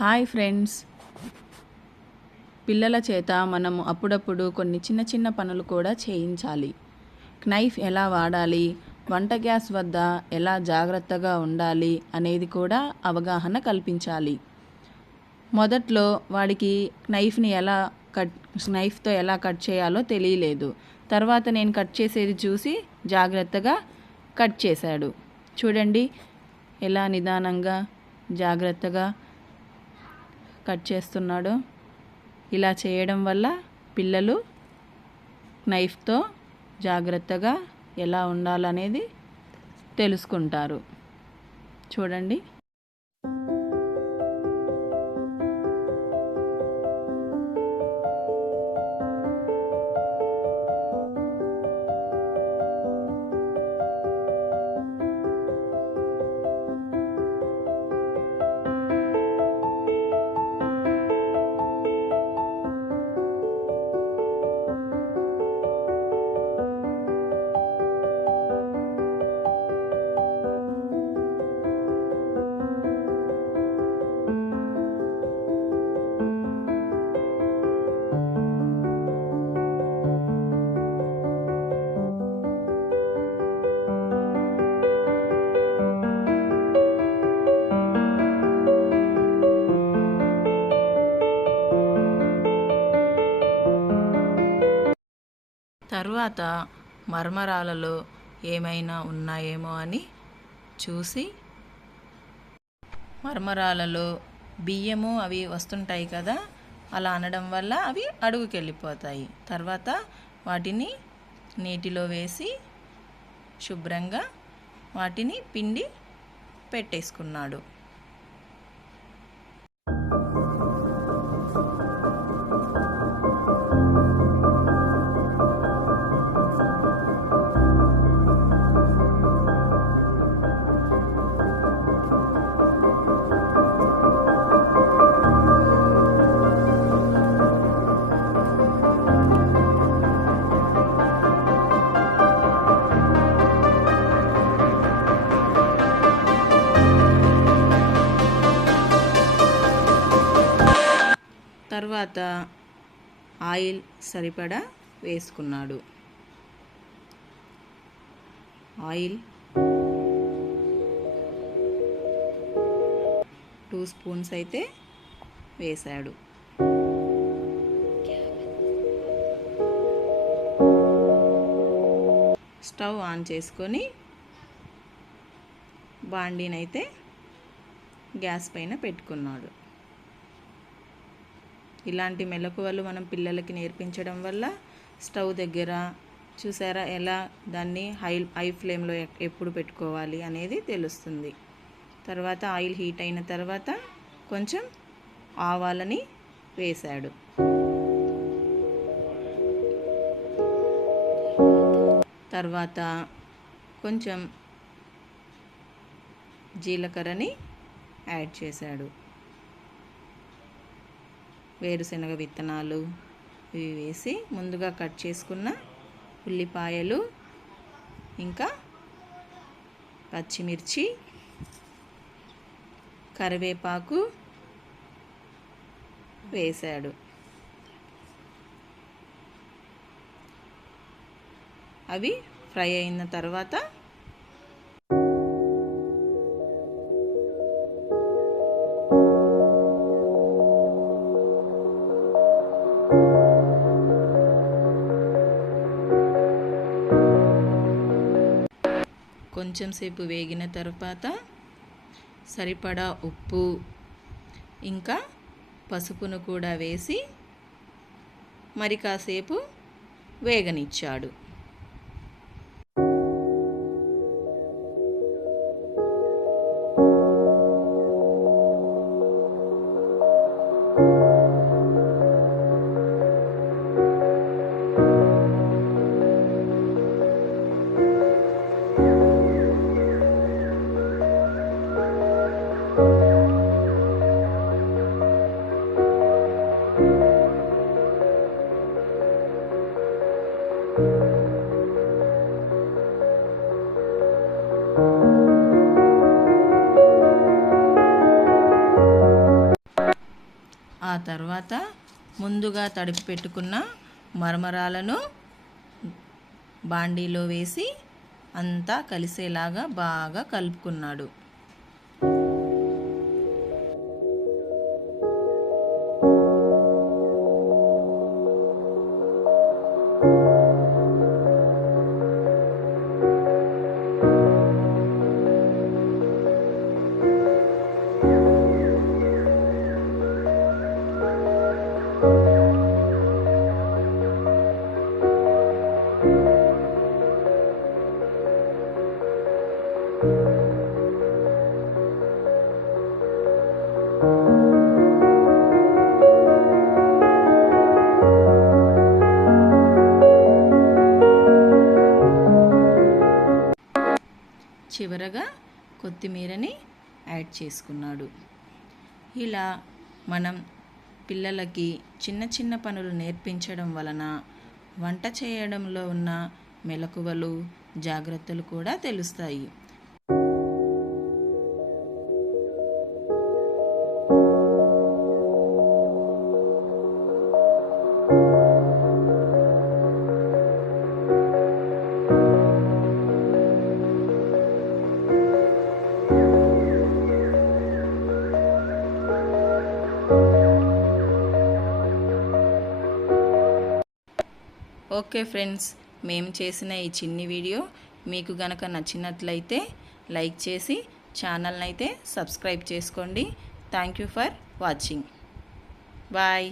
Hi friends, పిల్లల చేత మనం అప్పుడప్పుడు కొన్ని చిన్న చిన్న పనులు కూడా చేయించాలి. నైఫ్ ఎలా వాడాలి, వంట గ్యాస్ వద్ద ఎలా జాగ్రత్తగా ఉండాలి అనేది కూడా అవగాహన కల్పించాలి. మొదట్లో వాడికి నైఫ్తో ఎలా కట్ చేయాలో తెలియలేదు. తర్వాత నేను కట్ చేసేది చూసి జాగ్రత్తగా కట్ చేశాడు. చూడండి ఎలా నిదానంగా జాగ్రత్తగా కట్ చేస్తున్నాడు. ఇలా చేయడం వల్ల పిల్లలు నైఫ్తో జాగ్రత్తగా ఎలా ఉండాలనేది తెలుసుకుంటారు. చూడండి. తరువాత మర్మరాలలో ఏమైనా ఉన్నాయేమో అని చూసి, మర్మరాలలో బియ్యము అవి వస్తుంటాయి కదా, అలా అనడం వల్ల అవి అడుగుకి వెళ్ళిపోతాయి. తర్వాత వాటిని నీటిలో వేసి శుభ్రంగా వాటిని పిండి పెట్టేసుకున్నాడు. తర్వాత ఆయిల్ సరిపడా వేసుకున్నాడు. ఆయిల్ 2 స్పూన్స్ అయితే వేశాడు. స్టవ్ ఆన్ చేసుకొని బాండీనైతే గ్యాస్ పైన పెట్టుకున్నాడు. ఇలాంటి మెలకువలు మనం పిల్లలకి నేర్పించడం వల్ల స్టవ్ దగ్గర చూసారా ఎలా దాన్ని హై ఫ్లేమ్లో ఎప్పుడు పెట్టుకోవాలి అనేది తెలుస్తుంది. తర్వాత ఆయిల్ హీట్ అయిన తర్వాత కొంచెం ఆవాలని వేశాడు. తర్వాత కొంచెం జీలకర్రని యాడ్ చేశాడు. వేరుశనగ విత్తనాలు ఇవి వేసి ముందుగా కట్ చేసుకున్న ఉల్లిపాయలు ఇంకా పచ్చిమిర్చి, కరివేపాకు వేశాడు. అవి ఫ్రై అయిన తర్వాత కొంచెం సేపు వేగిన తర్వాత సరిపడా ఉప్పు ఇంకా పసుపును కూడా వేసి మరి కాసేపు వేగనిచ్చాడు. తర్వాత ముందుగా తడిపి పెట్టుకున్న మరమరాలను బాండీలో వేసి అంతా కలిసేలాగా బాగా కలుపుకున్నాడు. చివరగా కొత్తిమీరని యాడ్ చేసుకున్నాడు. ఇలా మనం పిల్లలకి చిన్న చిన్న పనులు నేర్పించడం వలన వంట చేయడంలో ఉన్న మెలకువలు, జాగ్రత్తలు కూడా తెలుస్తాయి. ఓకే ఫ్రెండ్స్, మేము చేసిన ఈ చిన్ని వీడియో మీకు గనక నచ్చినట్లయితే లైక్ చేసి ఛానల్ని అయితే సబ్స్క్రైబ్ చేసుకోండి. Thank you for watching. Bye.